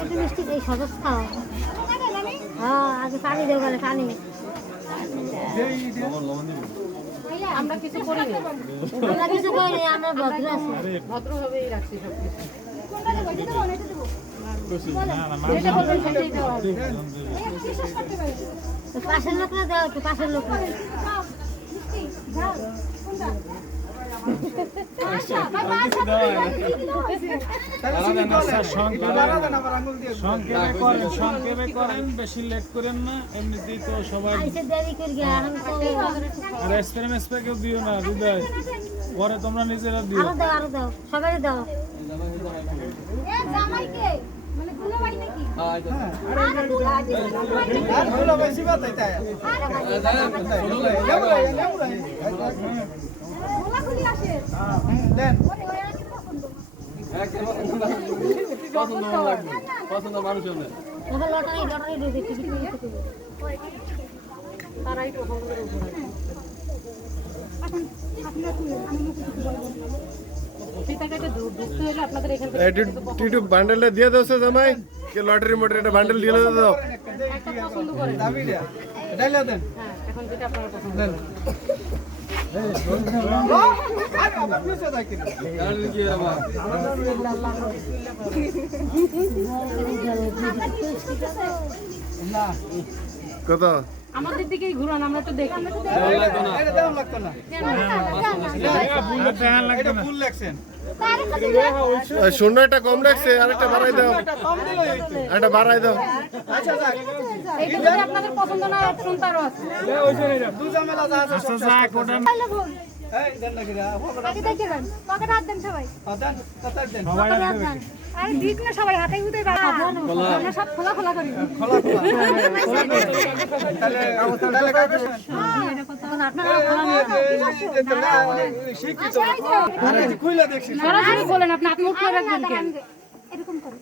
একটু মিষ্টি এই সদস্য খাও। হ্যাঁ আগে পানি দেবো গেলে পানি। আমরা কিছু করি না, আমরা কিছু করি আমরা ভদ্র আছি। ভদ্র ভাবেই রাখছি সব কিছু। পাশের লোকরা দাও একটু, পাশের লোকরা সংক্ষেপে করেন, বেশি লেট করেন না। এমনিতেই তো সবাই দেরি করে গিয়ে আর স্প্রে কেউ দিও না হৃদয়, পরে তোমরা নিজেরা দিও। আরো দাও, আরো দাও, সবাই দাও। লটারি লটারি ঢুকে টিকিট তারাই পছন্দ করে উপরে। সীতাকাকে ঢুকতে হলে আপনাদের এখান থেকে টিটু বান্ডেলটা দিয়ে দাও সে জামাই, কে লটারি মোটর একটা বান্ডেল দিয়ে দাও। একটা পছন্দ করেন। হ্যাঁ, এখন যেটা আপনারা পছন্দ করেন। কত আমাদের দিকেই ঘুরান, আমরা তো দেখি। শূন্য একটা কম রাখছে, আরেকটা বাড়াই দাও, একটা বাড়াই দাও। এইটা যদি আপনাদের পছন্দ না হয় অপশন তারও আছে। সবাই হাতে হুতে আমরা সব খোলা খোলা করি। সরাসরি বলেন, আপনি মুখ করে রাখবেন কেন? এরকম করো।